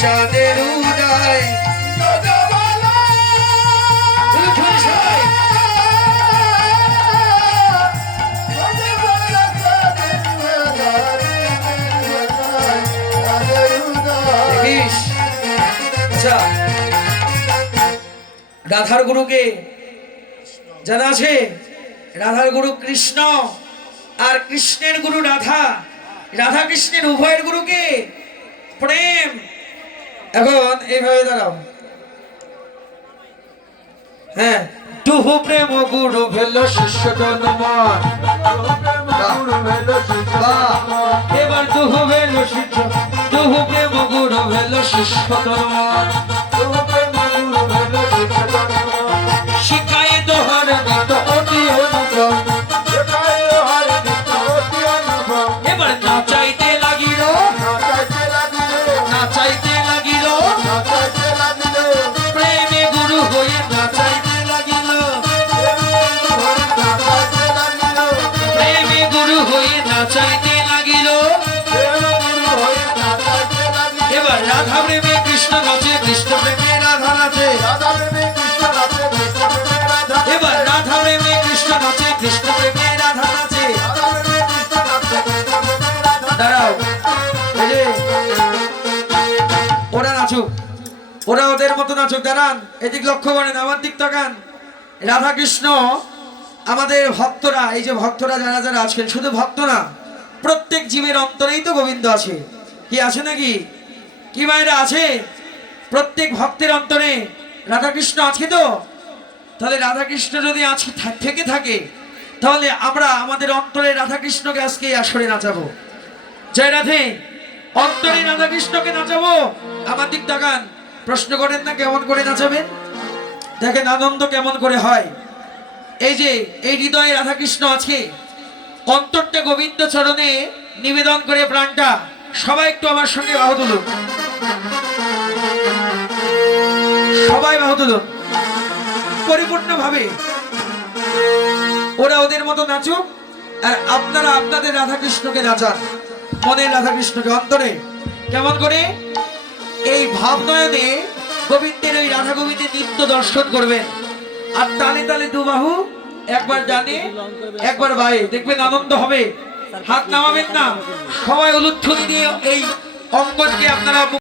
চাঁদের উদয় রাধার গুরুকে জানা আছে? রাধার গুরু কৃষ্ণ আর কৃষ্ণের গুরু রাধা, রাধা কৃষ্ণের উভয়ের গুরুকে প্রেম। এখন এইভাবে দাঁড়াও, হ্যাঁ। দুহু প্রেম গুরু ভেল শিষ্য জনমান, এবার দুহু ভেল শিষ্য, দুহু প্রেম গুরু ভেল শিষ্য জনমান, শিখায় দোহার নিত অতি অনুভব, এবার নাচাইতে লাগিল, নাচাইতে লাগিল, প্রেমে গুরু হয়ে নাচাইতে লাগিল, প্রেমে গুরু হয়ে নাচাইতে লাগিল। এবার রাধা প্রেমে কৃষ্ণ নাচে, কৃষ্ণ প্রেমে রাধা নাচে, এবার রাধা প্রেমে কৃষ্ণ নাচে, কৃষ্ণ প্রেমে রাধা নাচে। দাঁড়াও, এই যে ওরা নাচুক, ওরা ওদের মতো নাচুক। দাঁড়ান, এদিক লক্ষ্য করেন, আমার দিক তাকান। রাধা কৃষ্ণ আমাদের ভক্তরা, এই যে ভক্তরা যারা যারা আছেন, শুধু ভক্ত না, প্রত্যেক জীবের অন্তরেই তো গোবিন্দ আছে। কি আছে নাকি? কি মায়েরা আছে? প্রত্যেক ভক্তের অন্তরে রাধাকৃষ্ণ আছে তো? তাহলে রাধাকৃষ্ণ যদি আছে থেকে থাকে, তাহলে আমরা আমাদের অন্তরে রাধাকৃষ্ণকে আজকে আসরে নাচাবো। জয় রাধে, অন্তরে রাধাকৃষ্ণকে নাচাবো। আমার দিক তাকান, প্রশ্ন করেন না কেমন করে নাচাবেন? দেখেন আনন্দ কেমন করে হয়। এই যে এই হৃদয়ে রাধাকৃষ্ণ আছে, অন্তরটা গোবিন্দ চরণে নিবেদন করে প্রাণটা। সবাই একটু আমার সঙ্গে বাহু তুলুন, সবাই বাহু তুলুন পরিপূর্ণ ভাবে। ওরা ওদের মতো নাচুক, আর আপনারা আপনাদের রাধাকৃষ্ণকে নাচান, মনের রাধাকৃষ্ণকে অন্তরে। কেমন করে? এই ভাবনয়নে গোবিন্দের ওই রাধা গোবিন্দের নিত্য দর্শন করবেন, আর তালে তালে দুবাহু, একবার ডানে একবার বায়ে, দেখবেন আনন্দ হবে। হাত নামাবেন না, সবাই উলুধ্বনি দিয়ে এই অঙ্গনকে আপনারা